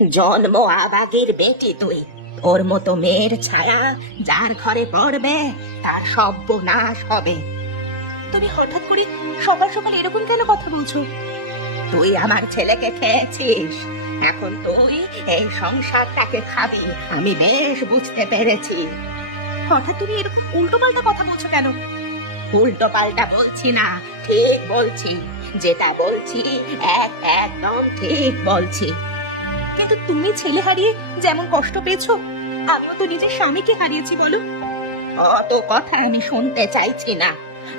জন্ম আবাগের বেটি তুই, তোর মতো মেয়ের ছায়া যার ঘরে পড়বে তার সর্বনাশ হবে। তুমি হঠাৎ করে সকাল সকাল এরকম কেন কথা বলছো? তুই আমার ছেলেকে খেয়েছিস, এখন তুই এই সংসারটাকে খাবি, আমি বেশ বুঝতে পেরেছি। হঠাৎ তুমি এরকম উল্টো পাল্টা কথা বলছো কেন? উল্টো পাল্টা বলছি না, ঠিক বলছি, যেটা বলছি একদম ঠিক বলছি। কিন্তু তুমি ছেলে হারিয়ে যেমন কষ্ট পেয়েছো, আমিও তো নিজের স্বামীকে হারিয়েছি, বলো। অত কথা আমি শুনতে চাইছি না,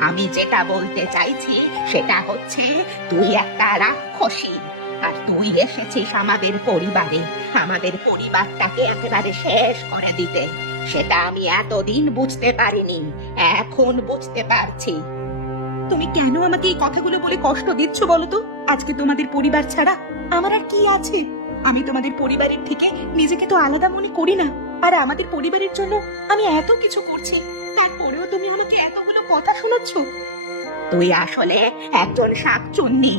আমি যেটা বলতে চাইছি সেটা হচ্ছে তুই একটা রাক্ষসী, আর তুই এসেছিস আমাদের পরিবারে, আমাদের পরিবারটাকে একেবারে শেষ করে দিতে। সেটা আমি এতদিন বুঝতে পারিনি, এখন বুঝতে পারছি। তুমি কেন আমাকে এই কথাগুলো বলে কষ্ট দিচ্ছ বলো তো? আজকে তোমাদের পরিবার ছাড়া আমার আর কি আছে? আমি তোমাদের পরিবারের থেকে নিজেকে তো আলাদা মনে করি না, আর আমাদের পরিবারের জন্য আমি এত কিছু করছি, তারপরেও তুমি আমাকে এতগুলো কথা শোনাচ্ছ। তুই আসলে একজন শাকচুন্নি,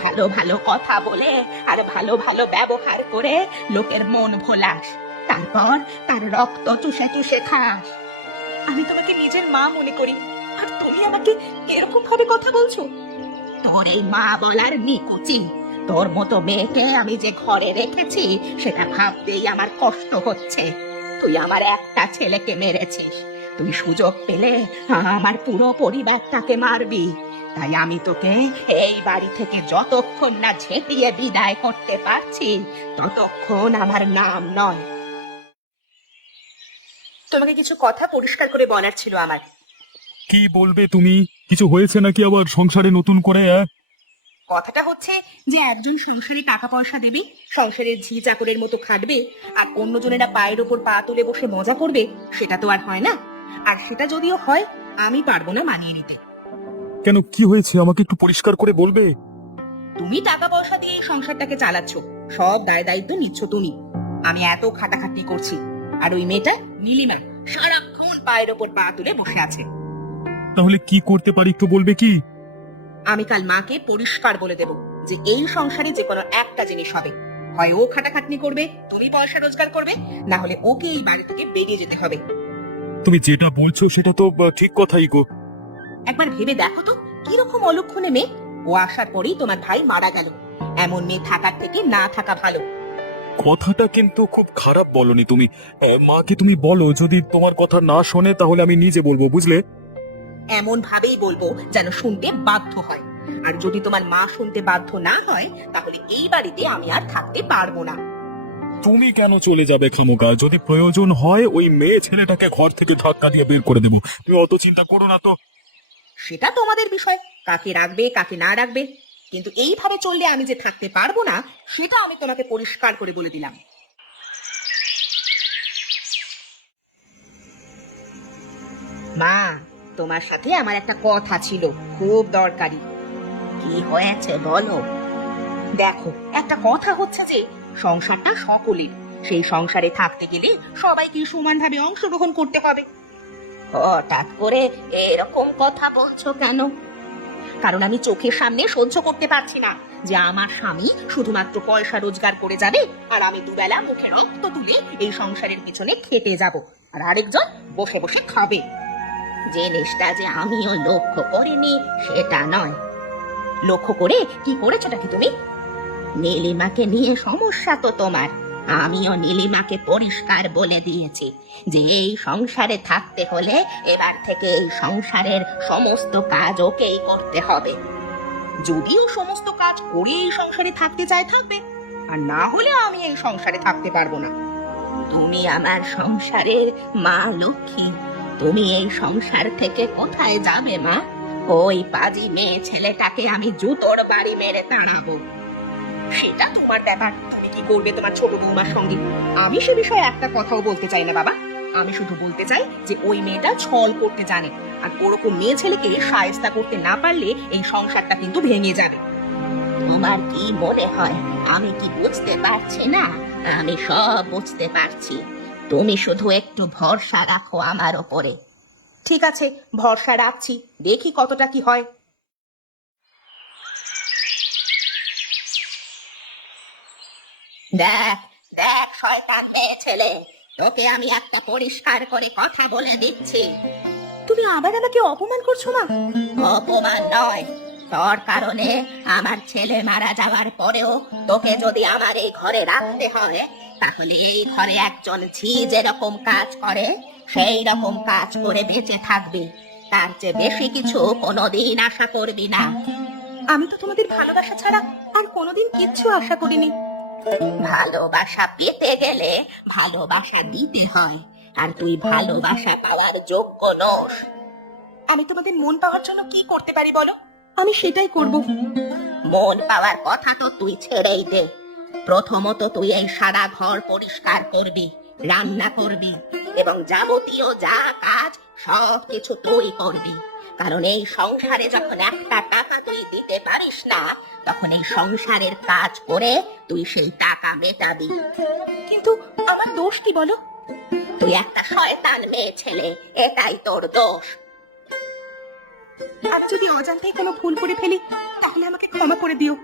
ভালো ভালো কথা বলে আর ভালো ভালো ব্যবহার করে লোকের মন ভোলাস, তারপর তার রক্ত চুষে চুষে খাস। আমি তোমাকে নিজের মা মনে করি, আর তুমি আমাকে এরকম ভাবে কথা বলছো? তোর এই মা বলার নিকুচি, তোর মতো মেয়েকে আমি যে ঘরে রেখেছি সেটা ভাবতেই আমার কষ্ট হচ্ছে। তুই আমার একটা ছেলেকে মেরেছিস, তুই সুযোগ পেলে আমার পুরো পরিবারটাকে মারবি, তাই আমি তোকে এই বাড়ি থেকে যতক্ষণ না ঝেঁটিয়ে বিদায় করতে পারছি ততক্ষণ আমার নাম নয়। তোমাকে কিছু কথা পরিষ্কার করে বলার ছিল আমার। কি বলবে তুমি? কিছু হয়েছে নাকি আবার সংসারে নতুন করে? কথাটা হচ্ছে যে একজন সংসারে টাকা পয়সা দেবে, সংসারের ঝি চাকরের মতো খাটবে, আর অন্যজনেরা পায়ের ওপর পা তুলে বসে মজা করবে, সেটা তো আর হয় না। আর সেটা যদিও হয়, আমি পারবো না মানিয়ে নিতে। কেন, কি হয়েছে আমাকে একটু পরিষ্কার করে বলবে? তুমি টাকা পয়সা দিয়ে এই সংসারটাকে চালাচ্ছ, সব দায় দায়িত্ব নিচ্ছ তুমি। আমি এত খাটাখাটনি করছি, আর ওই মেয়েটা নীলিমা সারাক্ষণ পায়ের ওপর পা তুলে বসে আছে। তাহলে কি করতে পারি একটু বলবে কি? আমি কাল মাকে পরিষ্কার বলে দেব যে এই সংসারে যে কোনো একটা জিনিস হবে, হয় ও খাটাখাটনি করবে, তুমি পয়সা রোজগার করবে, না হলে ওকে এই বাড়ি থেকে বেরিয়ে যেতে হবে। তুমি যেটা বলছো সেটা তো ঠিক কথাই গো। একবার ভেবে দেখো তো, কিরকম অলক্ষণে মেয়ে। ও আসার পরেই তোমার ভাই মারা গেল, এমন মেয়ে থাকার থেকে না থাকা ভালো। কথাটা কিন্তু খুব খারাপ বলনি তুমি। মাকে তুমি বলো যদি তোমার কথা না শোনে তাহলে আমি নিজে বলবো, বুঝলে? এমন ভাবেই বলবো যেন শুনতে বাধ্য হয়, আর যদি তোমার মা শুনতে বাধ্য না হয় তাহলে এই বাড়িতে আমি আর থাকতে পারবো না। তুমি কেন চলে যাবে খামোকা? যদি প্রয়োজন হয় ওই মেয়ে ছেলেটাকে ঘর থেকে ধাক্কা দিয়ে বের করে দেবো, তুমি অত চিন্তা করো না তো। সেটা তোমাদের বিষয়, কাকে রাখবে কাকে না রাখবে, কিন্তু এইভাবে চললে আমি যে থাকতে পারবো না সেটা আমি তোমাকে পরিষ্কার করে বলে দিলাম। মা, তোমার সাথে আমার একটা কথা ছিল, খুব দরকারি। কি হয়েছে বলো। দেখো, একটা কথা হচ্ছে যে সংসারটা সকলের, সেই সংসারে থাকতে গেলে সবাইকে সমানভাবে অংশগ্রহণ করতে হবে। হঠাৎ করে এরকম কথা বলছো কেন? কারণ আমি চোখের সামনে সহ্য করতে পারছি না যে আমার স্বামী শুধুমাত্র পয়সা রোজগার করে যাবে, আর আমি দুবেলা মুখে রক্ত তুলে এই সংসারের পিছনে খেটে যাব, আর আরেকজন বসে বসে খাবে। জিনিসটা যে আমিও লক্ষ্য করিনি সেটা নয়। লক্ষ্য করে কি করেছোটা কি তুমি? নীলিমাকে নিয়ে সমস্যা তো তোমার, আমিও নীলিমাকে পরিষ্কার বলে দিয়েছি যে এই সংসারে থাকতে হলে এবার থেকে এই সংসারের সমস্ত কাজ ওকেই করতে হবে। যদিও সমস্ত কাজ করে এই সংসারে থাকতে চায় থাকবে, আর না হলে আমি এই সংসারে থাকতে পারবো না। তুমি আমার সংসারের মা লক্ষ্মী, তুমি এই সংসার থেকে কোথায় যাবে মা? ওই পাজি মেয়ে ছেলেটাকে আমি জুতোর বাড়ি মেরে তাড়াবো। সেটা তোমার ব্যাপার, তুমি কি করবে তোমার ছোট বৌমার সঙ্গে, আমি সে বিষয়ে একটা কথাও বলতে চাই না বাবা। আমি শুধু বলতে চাই যে ওই মেয়েটা ছল করতে জানে, আর ওরকম মেয়ে ছেলেকে শায়েস্তা করতে না পারলে এই সংসারটা কিন্তু ভেঙে যাবে। তোমার কি মনে হয় আমি কি বুঝতে পারছি না? আমি সব বুঝতে পারছি, তুমি শুধু একটু ভরসা রাখো আমার ওপরে। ঠিক আছে, ভরসা রাখছি, দেখি কতটা কি হয়। দেখ, শয়তান মেয়ে ছেলে, তোকে আমি একটা পরিষ্কার করে কথা বলে দিচ্ছি। তুমি আবার আমাকে অপমান করছো মা? অপমান নয়, তোর কারণে আমার ছেলে মারা যাওয়ার পরেও তোকে যদি আমার এই ঘরে রাখতে হয়, তাহলে এই ঘরে একজন ঝি যেরকম কাজ করে সেই রকম কাজ করে বেঁচে থাকবি। তার চেয়ে বেশি কিছু কোনোদিন আশা করবি না। আমি তো তোমাদের ভালোবাসা ছাড়া আর কোনোদিন কিচ্ছু আশা করিনি। ভালোবাসা পেতে গেলে ভালোবাসা দিতে হয়, আর তুই ভালোবাসা পাওয়ার যোগ্য নস। আমি তোমাদের মন পাওয়ার জন্য কি করতে পারি বলো? আমি সেটাই করব। মন পাওয়ার কথা তো তুই ছেড়েই দে। প্রথমত তুই এই সারা ঘর পরিষ্কার করবি, রান্না করবি, এবং যাবতীয় যা কাজ সব কিছু তুই করবি। কারণ এই সংসারে যখন একটা টাকা তুই দিতে পারিস না, তখন এই সংসারের কাজ করে তুই সেই টাকা মেটাবি। কিন্তু আমার দোষ কি বলো? তুই একটা শয়তান মেয়ে ছেলে, এটাই তোর দোষ। আর যদি অজান্তেই কোনো ভুল করে ফেলি, তাহলে আমাকে ক্ষমা করে দিও।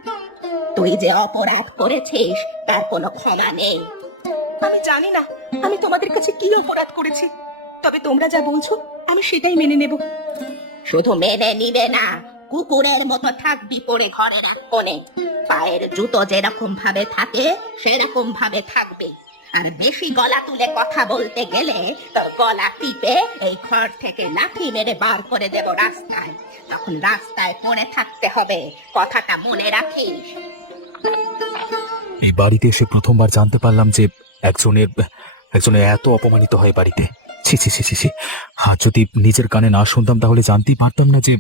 তুই যে অপরাধ করেছিস তার কোনো ক্ষমা নেই। আমি জানি না আমি তোমাদের কাছে কি অপরাধ করেছি, তবে তোমরা যা বলছো আমি সেটাই মেনে নেব। শুধু মেনে নিবে না, কুকুরের মতো থাকবি পড়ে ঘরের এক কোণে। পায়ের জুতো যেরকম ভাবে থাকে সেরকম ভাবে থাকবে। আর বেশি গলা তুলে কথা বলতে গেলে তোর গলা টিপে এই ঘর থেকে লাথি মেরে বার করে দেব রাস্তায়। তখন রাস্তায় পড়ে থাকতে হবে, কথাটা মনে রাখিস। এই বাড়িতে এসে প্রথমবার জানতে পারলাম যে একজনের একজনের এত অপমানিত হয় বাড়িতে। ছি ছি ছি ছি ছি। আর যদি নিজের কানে না শুনতাম তাহলে জানতেই পারতাম না যে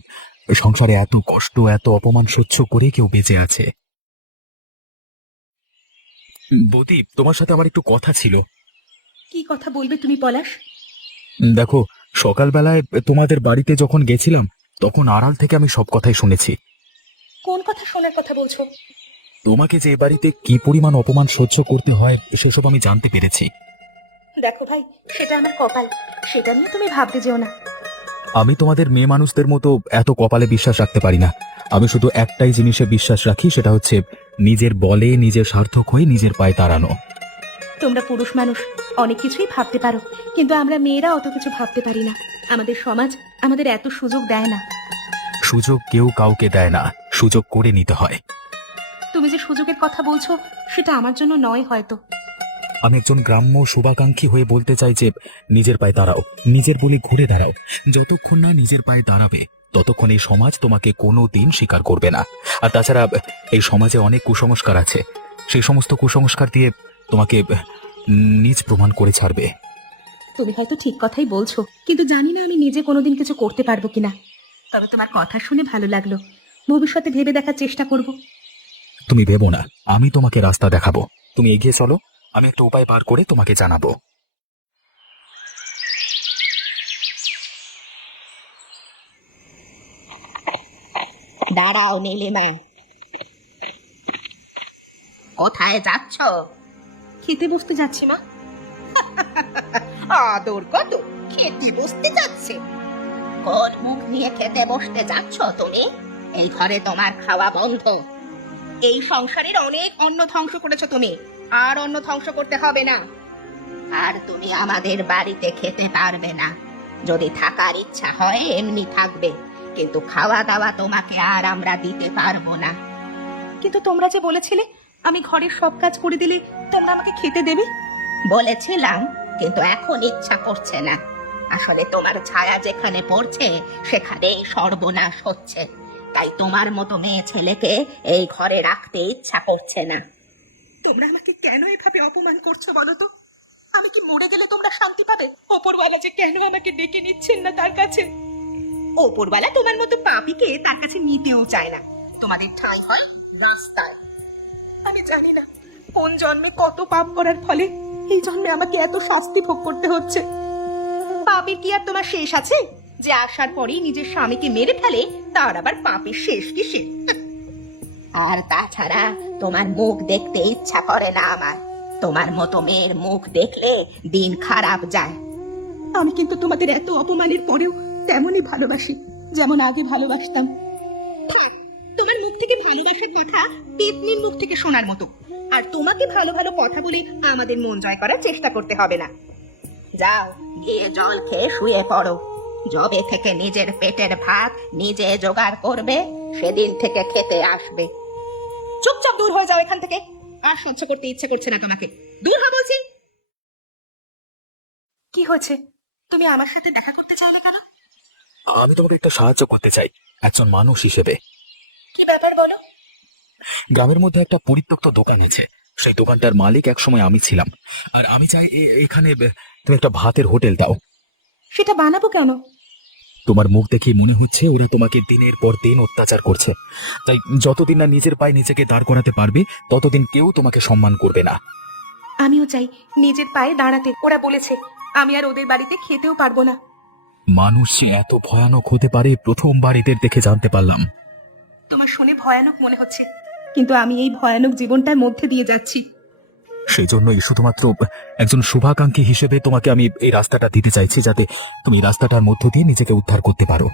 সংসারে এত কষ্ট, এত অপমান সহ্য করে কেউ বেঁচে আছে। বৌদি, তোমার সাথে আমার একটু কথা ছিল। কি কথা বলবে তুমি পলাশ? দেখো, সকালবেলায় তোমাদের বাড়িতে যখন গেছিলাম তখন আড়াল থেকে আমি সব কথাই শুনেছি। কোন কথা শোনার কথা বলছো? তোমাকে যে এ বাড়িতে কি পরিমাণ অপমান সহ্য করতে হয় সেসব আমি জানতে পেরেছি। দেখো ভাই, সেটা আমার কপাল, সেটা নিয়ে তুমি ভাবতে যেও না। আমি তোমাদের মেয়ে মানুষদের মতো এত কপালে বিশ্বাস রাখতে পারি না। আমি শুধু একটাই জিনিসে বিশ্বাস রাখি, সেটা হচ্ছে নিজের বলে নিজের সার্থক হয়ে নিজের পায়ে দাঁড়ানো। তোমরা পুরুষ মানুষ অনেক কিছুই ভাবতে পারো, কিন্তু আমরা মেয়েরা অত কিছু ভাবতে পারি না। আমাদের সমাজ আমাদের এত সুযোগ দেয় না। সুযোগ কেউ কাউকে দেয় না, সুযোগ করে নিতে হয়। তুমি যে সুযোগের কথা বলছো সেটা আমার জন্য নয় হয়তো। আমি একজন গ্রাম্য শুভাকাঙ্ক্ষী হয়ে বলতে চাই যে নিজের পায়ে দাঁড়াও, নিজের বলে ঘুরে দাঁড়াও। যতক্ষণ না নিজের পায়ে দাঁড়াবে ততক্ষণ এই সমাজ তোমাকে কোনো দিন স্বীকার করবে না। আর তাছাড়া এই সমাজে অনেক কুসংস্কার আছে, সেই সমস্ত কুসংস্কার দিয়ে তোমাকে নিজ প্রমাণ করে ছাড়বে। তুমি হয়তো ঠিক কথাই বলছো, কিন্তু জানি না আমি নিজে কোনোদিন কিছু করতে পারবো কিনা। তবে তোমার কথা শুনে ভালো লাগলো, ভবিষ্যতে ভেবে দেখার চেষ্টা করব। তুমি ভেবো না, আমি তোমাকে রাস্তা দেখাবো। তুমি এগিয়ে চলো, আমি একটা উপায় বার করে তোমাকে জানাবো। দাঁড়াও নীলিমা, কোথায় যাচ্ছ? খেতে বসতে যাচ্ছি মা। আদর কত, খেতে বসতে যাচ্ছে? কোন মুখ নিয়ে খেতে বসতে যাচ্ছ তুমি? এই ঘরে তোমার খাওয়া বন্ধ। এই সংসারের অনেক অন্ন ধ্বংস করেছো তুমি, আর অন্ন ধ্বংস করতে হবে না। আর তুমি আমাদের বাড়িতে খেতে পারবে না। যদি থাকার ইচ্ছা হয় এমনি থাকবে, কিন্তু খাওয়া দাওয়া তোমাকে আর আমরা দিতে পারবো না। কিন্তু তোমরা যে বলেছিলে আমি ঘরের সব কাজ করে দিলে তোমরা আমাকে খেতে দেবে। বলেছিলাম, কিন্তু এখন ইচ্ছা করছে না। আসলে তোমার ছায়া যেখানে পড়ছে সেখানেই সর্বনাশ হচ্ছে। তাই তোমার মতো মেয়ে ছেলেকে এই ঘরে রাখতে ইচ্ছা করছে না। তোমরা আমাকে কেন এভাবে অপমান করছো বলো তো? আমি কি মরে গেলে তোমরা শান্তি পাবে? ওপরওয়ালা যে কেন আমাকে ডেকে নিচ্ছেন না তার কাছে? ওপরওয়ালা তোমার মতো পাপীকে তার কাছে নিতেও চায় না। তোমাদের ঠাঁই হয় রাস্তায়। আমি জানি না কোন জন্মে কত পাপ করার ফলে এই জন্মে আমাকে এত শাস্তি ভোগ করতে হচ্ছে। পাপের কি আর তোমার শেষ আছে যে আসার পরেই নিজের স্বামীকে মেরে ফেলে? তার আবার পাপের শেষ কিসে? আর তাছাড়া তোমার মুখ দেখতে ইচ্ছা করে না আমার। তোমার মতো মেয়ের মুখ দেখলে দিন খারাপ যায়। আমি কিন্তু তোমাদের এত অপমানের পরেও তেমনই ভালোবাসি যেমন আগে ভালোবাসতাম। থাক, তোমার মুখ থেকে ভালোবাসার কথা পেতনির মুখ থেকে শোনার মতো। আর তোমাকে ভালো ভালো কথা বলে আমাদের মন জয় করার চেষ্টা করতে হবে না। যাও, গিয়ে জল খেয়ে শুয়ে পড়ো। যবে থেকে নিজের পেটের ভাত নিজে জোগাড় করবে সেদিন থেকে খেতে আসবে। চুপচাপ দূর হয়ে যাও এখান থেকে। আর সহ্য করতে ইচ্ছে করছে না তোমাকে। দূর হও বলছি। কি হয়েছে? তুমি আমার সাথে দেখা করতে চাও না কেন? আমি তোমাকে একটা সাহায্য করতে চাই, একজন মানুষ হিসেবে। কি ব্যাপার বলো? গ্রামের মধ্যে একটা পরিত্যক্ত দোকান আছে, সেই দোকানটার মালিক একসময় আমি ছিলাম। আর আমি চাই এখানে তুমি একটা ভাতের হোটেল দাও। সেটা বানাবো কেন? তোমার মুখ দেখে মনে হচ্ছে ওরা তোমাকে দিনের পর দিন অত্যাচার করছে, তাই যতদিন না নিজের পায়ে নিজেকে দাঁড় করাতে পারবে ততদিন কেউ তোমাকে সম্মান করবে না। আমিও চাই নিজের পায়ে দাঁড়াতে। ওরা বলেছে আমি আর ওদের বাড়িতে খেতেও পারবো না। মানুষ যে এত ভয়ানক হতে পারে প্রথমবার এদের দেখে জানতে পারলাম। তোমার শুনে ভয়ানক মনে হচ্ছে, কিন্তু আমি এই ভয়ানক জীবনটার মধ্যে দিয়ে যাচ্ছি। সেই জন্যই শুধুমাত্র একজন শুভাকাঙ্ক্ষী হিসেবে তোমাকে আমি এই রাস্তাটা দিতে চাইছি, যাতে তুমি এই রাস্তাটার মধ্য দিয়ে নিজেকে উদ্ধার করতে পারো।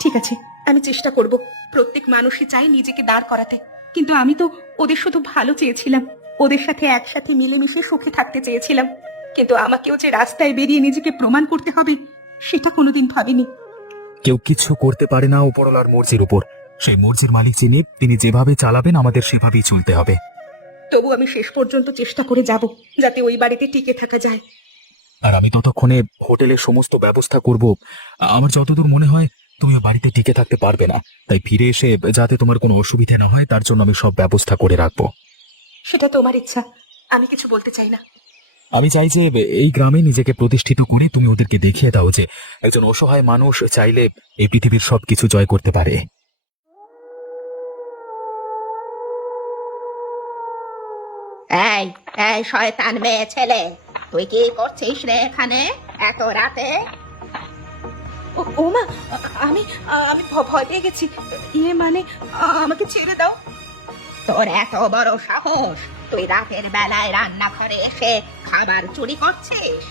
ঠিক আছে, আমি চেষ্টা করব। প্রত্যেক মানুষই চাই নিজেকে দাঁড় করাতে, কিন্তু আমি তো ওদের শুধু ভালো চেয়েছিলাম। ওদের সাথে একসাথে মিলেমিশে সুখে থাকতে চেয়েছিলাম, কিন্তু আমাকেও যে রাস্তায় বেরিয়ে নিজেকে প্রমাণ করতে হবে সেটা কোনোদিন ভাবিনি। কেউ কিছু করতে পারে না উপরওয়ালার মর্জির উপর। সেই মর্জির মালিক যিনি, তিনি যেভাবে চালাবেন আমাদের সেভাবেই চলতে হবে। তবু আমি শেষ পর্যন্ত চেষ্টা করে যাব, যাতে ওই বাড়িতে টিকে থাকা যায়। আর আমি ততক্ষণে হোটেলের সমস্ত ব্যবস্থা করব। আমার যতদূর মনে হয় তুমি ওই বাড়িতে টিকে থাকতে পারবে না, তাই ফিরে এসে যাতে তোমার কোনো অসুবিধা না হয় তার জন্য আমি সব ব্যবস্থা করে রাখবো। সেটা তোমার ইচ্ছা, আমি কিছু বলতে চাই না। আমি চাই যে এই গ্রামে নিজেকে প্রতিষ্ঠিত করে তুমি ওদেরকে দেখিয়ে দাও যে একজন অসহায় মানুষ চাইলে এই পৃথিবীর সবকিছু জয় করতে পারে। এই এই শয়তান মেয়ে ছেলে, তুই কি করছিস রে এখানে এত রাতে? ওমা, আমি আমি ভয় পেয়ে গেছি। মানে আমাকে ছেড়ে দাও। তোর এত বড় সাহস, তুই রাতের বেলায় রান্নাঘরে এসে খাবার চুরি করছিস?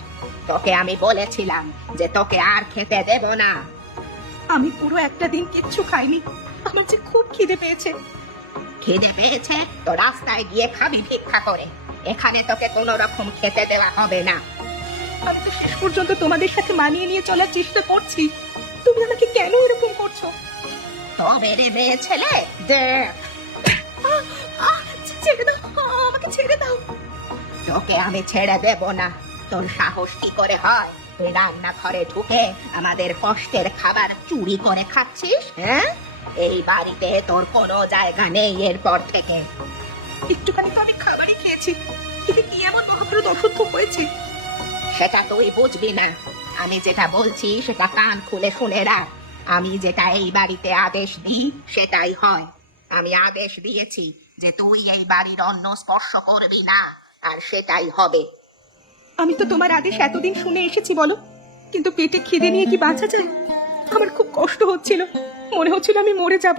তোকে আমি বলেছিলাম যে তোকে আর খেতে দেব না। আমি পুরো একটা দিন কিচ্ছু খাইনি, আমার যে খুব খিদে পেয়েছে। খিদে পেয়েছে তো রাস্তায় গিয়ে খাবি ভিক্ষা করে, এখানে তোকে কোনো রকম খেতে দেওয়া হবে না। আমি তো শেষ পর্যন্ত তোমাদের সাথে মানিয়ে নিয়ে চলার চেষ্টা করছি, তুমি আমাকে কেন এরকম করছো? তবে রে মেয়ে ছেলে, দেখ। ছেড়ে দাও, আমাকে ছেড়ে দাও। তোকে আমি ছেড়ে দেব না। তোর সাহস কি করে হয় তুই রান্নাঘরে ঢুকে আমাদের কষ্টের খাবার চুরি করে খাচ্ছিস? হ্যাঁ, এই বাড়িতে তোর কোনো জায়গা নেই এরপর থেকে। একটুখানি তো আমি খাবারই খেয়েছি, কিন্তু কি এমন মহাভারত অশুদ্ধ হয়েছে সেটা তুই বুঝবি না। আমি যেটা বলছি সেটা কান খুলে শুনে রাখ। আমি যেটা এই বাড়িতে আদেশ দিই সেটাই হয়। আমি আদেশ দিয়েছি যে তুই এই বাড়ির অন্ন স্পর্শ করবি না, আর সেটাই হবে। আমি তো তোমার আদেশ এতদিন শুনে এসেছি বলো, কিন্তু পেটে খিদে নিয়ে কি বাঁচা যায়? আমার খুব কষ্ট হচ্ছিল, মনে হচ্ছিল আমি মরে যাব।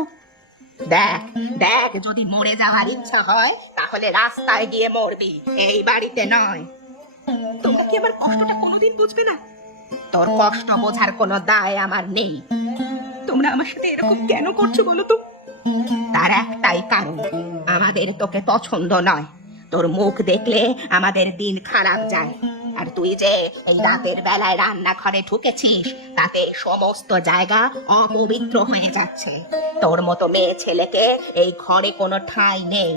দেখ দেখ, যদি মরে যাওয়ার ইচ্ছা হয় তাহলে রাস্তায় গিয়ে মরবি, এই বাড়িতে নয়। তোমরা কি আমার কষ্টটা কোনোদিন বুঝবে না? তোর কষ্ট বোঝার কোনো দায় আমার নেই। তোমরা আমার সাথে এরকম কেন করছো বলো তো? তার একটাই কারণ, আমাদের তোকে পছন্দ নয়। তোর মুখ দেখলে আমাদের দিন খারাপ যায়। আর তুই যে এই রাতের বেলায় রান্নাঘরে ঢুকেছিস, তাতে সমস্ত জায়গা অপবিত্র হয়ে যাচ্ছে। তোর মতো মেয়ে ছেলেকে এই ঘরে কোনো ঠাঁই নেই।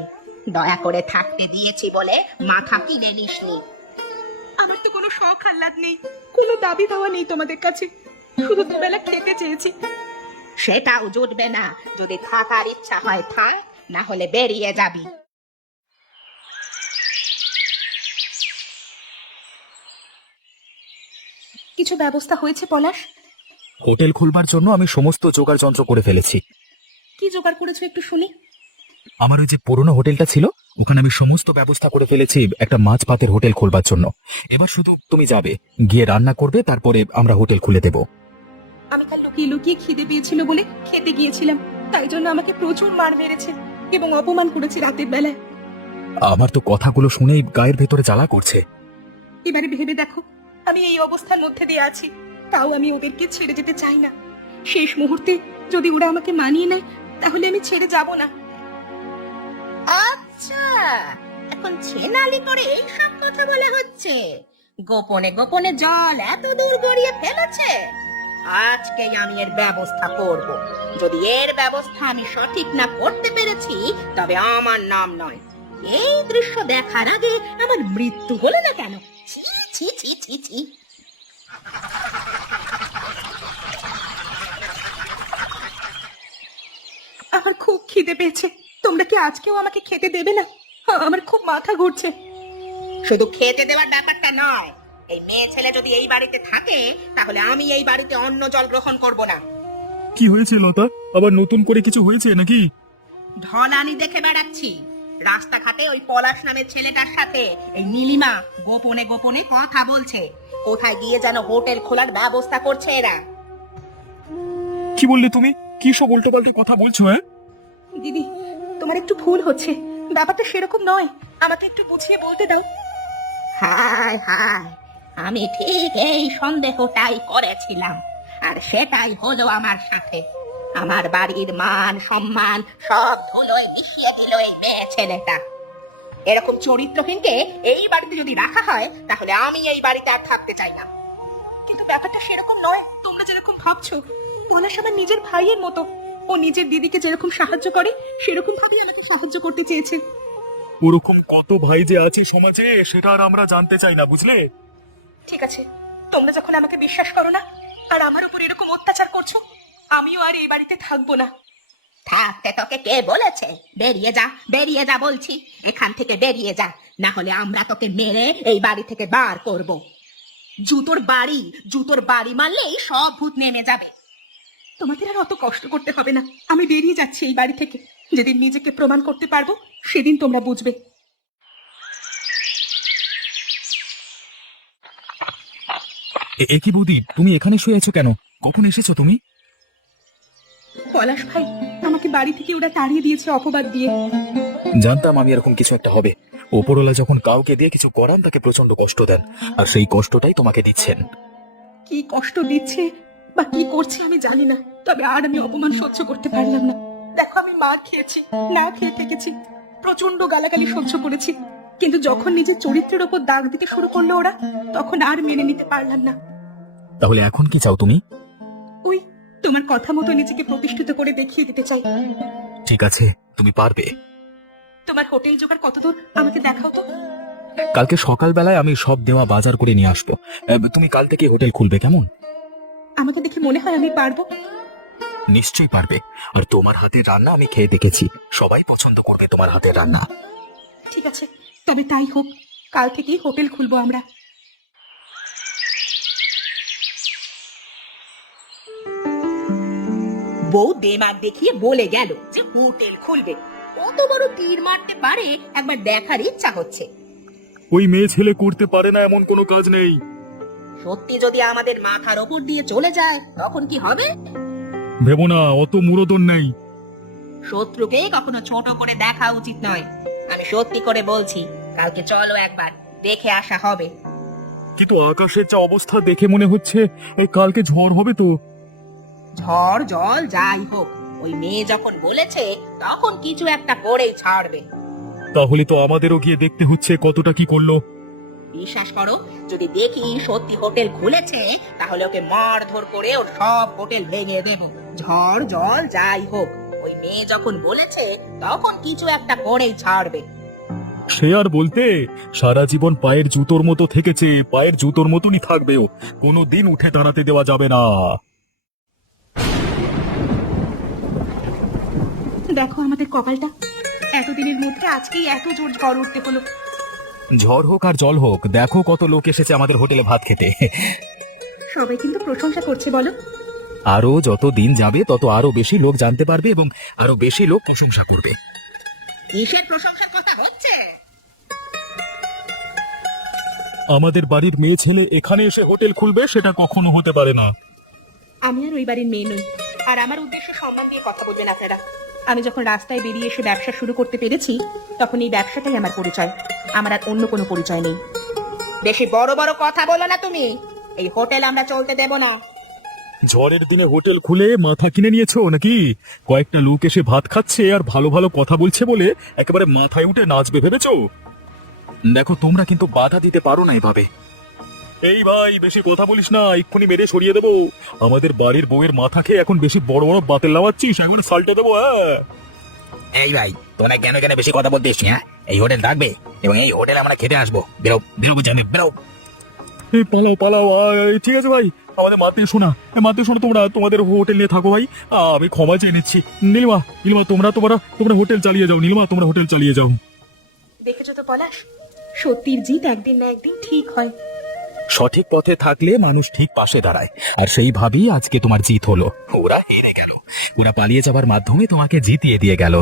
দয়া করে থাকতে দিয়েছি বলে মাথা কিনে নিসনি। আমার তো কোনো শখ আহ্লাদ নেই, কোনো দাবি দেওয়া নেই তোমাদের কাছে, শুধু দুবেলা খেতে চেয়েছি। সেটাও জুটবে না। যদি থাকার ইচ্ছা হয় থাক, না হলে বেরিয়ে যাবি। কিছু ব্যবস্থা হয়েছে পলাশ? হোটেল খুলবার জন্য আমি সমস্ত জোগাড় যন্ত্র করে ফেলেছি। কি জোগাড় করেছো একটু শুনি। আমার ওই যে পুরনো হোটেলটা ছিল ওখানে আমি সমস্ত ব্যবস্থা করে ফেলেছি একটা মাছ ভাতের হোটেল খুলবার জন্য। এবার শুধু তুমি যাবে, গিয়ে রান্না করবে, তারপরে আমরা হোটেল খুলে দেব। আমি কাল লুকিয়ে লুকিয়ে খিদে পেয়েছিল বলে খেতে গিয়েছিলাম, তাই জন্য আমাকে প্রচুর মার মেরেছে এবং অপমান করেছে রাতের বেলায়। আমার তো কথাগুলো শুনেই গায়ের ভেতরে জ্বালা করছে। এবারে ভেবে দেখো, আমি এই অবস্থার মধ্যে দিয়ে আছি, তাও আমি ওদেরকে ছেড়ে যেতে চাই না। শেষ মুহূর্তে যদি ওরা আমাকে মানিয়ে নেয় তাহলে আমি ছেড়ে যাব না। আচ্ছা, এখন ছেনালি করে এই সব কথা বলে হচ্ছে। গোপনে গোপনে জল এত দূর গড়িয়ে ফেলেছে। আজকেই আমি এর ব্যবস্থা করব। যদি এর ব্যবস্থা আমি সঠিক না করতে পেরেছি, তবে আমার নাম নয়। এই দৃশ্য দেখার আগে আমার মৃত্যু হলো না কেন? ছি ছি ছি ছি ছি। আমার খুব খিদে পেয়েছে। তোমরা কি আজকেও আমাকে খেতে দেবে না? আমার খুব মাথা ঘুরছে। শুধু খেতে দেওয়ার ব্যাপারটা নয়, এই মেয়ে ছেলে যদি এই বাড়িতে থাকে, তাহলে আমি এই বাড়িতে অন্য জল গ্রহণ করব না। কি হয়েছে লতা? আবার নতুন করে কিছু হয়েছে নাকি? ঢলানি দেখে বেড়াচ্ছি রাস্তাঘাটে ওই পলাশ নামের ছেলেটার সাথে এই নীলিমা গোপনে গোপনে কথা বলছে। কোথায় গিয়ে যেন হোটেল খোলার ব্যবস্থা করছে এরা। কি বললে তুমি? কি সব উল্টোপাল্টা কথা বলছো? হ্যাঁ দিদি, তোমার একটু ভুল হচ্ছে। ব্যাপারটা সেরকম নয়, আমাকে একটু বুঝিয়ে বলতে দাও। হায় হায়, আমি ঠিক এই সন্দেহটাই করেছিলাম, আর সেটাই হলো আমার সাথে। আমার বাড়ির মান সম্মান সব ধুলোয় মিশিয়ে দিল এই মেয়ে ছেলেটা। এরকম চরিত্রহীনকে এই বাড়িতে যদি রাখা হয়, তাহলে আমি এই বাড়িতে আর থাকতে চাই না। কিন্তু ব্যাপারটা সেরকম নয় তোমরা যেরকম ভাবছো। পলাশ আমার নিজের ভাইয়ের মতো। ও নিজের দিদিকে যেরকম সাহায্য করে, সেরকম ভাবেই আমাকে সাহায্য করতে চেয়েছে। ওরকম কত ভাই যে আছে সমাজে, সেটা আর আমরা জানতে চাই না, বুঝলে? ঠিক আছে, তোমরা যখন আমাকে বিশ্বাস করো না, আর আমার উপর এরকম অত্যাচার করছো, আমিও আর এই বাড়িতে থাকবো না। থাকতে তোকে কে বলেছে? বেরিয়ে যা, বেরিয়ে যা বলছি। এখান থেকে বেরিয়ে যা, না হলে আমরা তোকে মেরে এই বাড়ি থেকে বার করব। জুতোর বাড়ি মারলেই সব ভূত নেমে যাবে। তোমাদের আর অত কষ্ট করতে হবে না। আমি বেরিয়ে যাচ্ছি এই বাড়ি থেকে। যেদিন নিজেকে প্রমাণ করতে পারবো, সেদিন তোমরা বুঝবে। কি বৌদি, তুমি এখানে শুয়ে আছো কেন? কখন এসেছো তুমি? পলাশ ভাই, আমাকে বাড়ি থেকে ওরা তাড়িয়ে দিয়েছে অপবাদ দিয়ে। জানতাম আমি এরকম কিছু একটা হবে। ওপরওয়ালা যখন কাউকে দিয়ে কিছু করান, তাকে প্রচন্ড কষ্ট দেন, আর সেই কষ্টটাই তোমাকে দিচ্ছেন। কি কষ্ট দিচ্ছে বা কি করছে আমি জানি না, তবে আর আমি অপমান সহ্য করতে পারলাম না। দেখো, আমি মার খেয়েছি, না খেয়ে থেকেছি, প্রচন্ড গালাগালি সহ্য করেছি, কিন্তু যখন নিজের চরিত্রের ওপর দাগ দিতে শুরু করলো ওরা, তখন আর মেনে নিতে পারলাম না। তাহলে এখন কি চাও তুমি? ওই তোমার কথা মতো নিজেকে প্রতিষ্ঠিত করে দেখিয়ে দিতে চাই। ঠিক আছে, তুমি পারবে। তোমার হোটেল জোগাড় কতদূর আমাকে দেখাও তো। কালকে সকালবেলায় আমি সব দেওয়া বাজার করে নিয়ে আসবো। তুমি কাল থেকে হোটেল খুলবে, কেমন? আমাকে দেখে মনে হয় আমি পারবো। নিশ্চয়ই পারবে। আর তোমার হাতের রান্না আমি খেয়ে দেখেছি, সবাই পছন্দ করবে তোমার হাতের রান্না। ঠিক আছে, তবে তাই হোক, কাল থেকেই হোটেল খুলবো আমরা। বউ দেমাগ দেখিয়ে বলে গেল যে হোটেল খুলবে। কত বড় তীর মারতে পারে একবার দেখার ইচ্ছা হচ্ছে। ওই মেয়ে ছেলে করতে পারে না এমন কোনো কাজ নেই। সত্যি যদি আমাদের মাথার ওপর দিয়ে চলে যায়, তখন কি হবে? ভেবো না, অত মুরদন নেই। শত্রুকে কখনো ছোট করে দেখা উচিত নয়। আমি সত্যি করে বলছি, কালকে চলো একবার দেখে আসা হবে। কিন্তু আকাশের যা অবস্থা দেখে মনে হচ্ছে কালকে ঝড় হবে তো। ঝড় জল যাই হোক, ওই মেয়ে যখন বলেছে, তখন কিছু একটা করেই ছাড়বে। তাহলে তো আমাদেরও গিয়ে দেখতে হচ্ছে কতটা কি করলো। বিশ্বাস করো, যদি দেখি সত্যি হোটেল খুলেছে, তাহলে ওকে মারধর করে ওর সব হোটেল ভেঙে দেব। ঝড় জল যাই হোক, ওই মেয়ে যখন বলেছে, তখন কিছু একটা করেই ছাড়বে। সে আর বলতে, সারা জীবন পায়ের জুতোর মতো থেকেছে, পায়ের জুতোর মতনই থাকবেও, কোনোদিন উঠে দাঁড়াতে দেওয়া যাবে না। দেখো আমাদের কপালটা, এতদিনের মধ্যে আজকেই এত জোর ঝড় উঠতে হলো। ঝড় হোক আর জল হোক, দেখো কত লোক এসেছে আমাদের হোটেলে ভাত খেতে। সবাই কিন্তু প্রশংসা করছে, বলো। আরো যত দিন যাবে, তত আরো বেশি লোক জানতে পারবে এবং আরো বেশি লোক প্রশংসা করবে। কিসের প্রশংসার কথা হচ্ছে? আমাদের বাড়ির মেয়ে ছেলে এখানে এসে হোটেল খুলবে, সেটা কখনো হতে পারে না। আমি আর ওই বাড়ির মেয়ে নই, আর আমার উদ্দেশ্য সম্মান দিয়ে কথা বলবেন আপনারা। আমি যখন রাস্তায় বেরিয়ে এসে ব্যবসা শুরু করতে পেরেছি, তখন এই ব্যবসাটাই আমার পরিচয়। আমার আর অন্য কোনো পরিচয় নেই। বেশি বড় বড় কথা বলো না তুমি। এই হোটেল আমরা চলতে দেব না। ঝড়ের দিনে হোটেল খুলে মাথা কিনে নিয়েছো নাকি? কয়েকটা লোক এসে ভাত খাচ্ছে আর ভালো ভালো কথা বলছে বলে একেবারে মাথায় উঠে নাচবে ভেবেছো? দেখো, তোমরা কিন্তু বাধা দিতে পারো না এভাবে। এই ভাই, বেশি কথা বলিস না, এক্ষুনি মেরে সরিয়ে দেবো। আমাদের বাড়ির বউয়ের মাথা খেয়ে এখন বেশি বড় বড় বাতেল লাগাচ্ছিস, এখন সাল্টে দেবো। হ্যাঁ, এই ভাই, তোরা কেন কেন বেশি কথা বলতেছ? হ্যাঁ, এই হোটেল থাকবে এবং এই হোটেলে আমরা খেতে আসবো। বেরো বেরো, জানি বেরো। এই পালাও পালাও। ঠিক আছে ভাই, আমাদের মাতে শোনা, মাতে শোনা, তোমরা তোমাদের হোটেল নিয়ে থাকো ভাই। আমি ক্ষমা চেয়ে নিচ্ছি। নীলিমা, নীলিমা, তোমরা তোমরা তোমরা হোটেল চালিয়ে যাও। নীলিমা, তোমরা হোটেল চালিয়ে যাও। দেখেছো তো পলাশ, সত্যির জিত একদিন না একদিন ঠিক হয়। সঠিক পথে থাকলে মানুষ ঠিক পাশে দাঁড়ায়, আর সেইভাবেই আজকে তোমার জিত হলো। ওরা হেরে গেল, ওরা পালিয়ে যাবার মাধ্যমে তোমাকে জিতিয়ে দিয়ে গেল।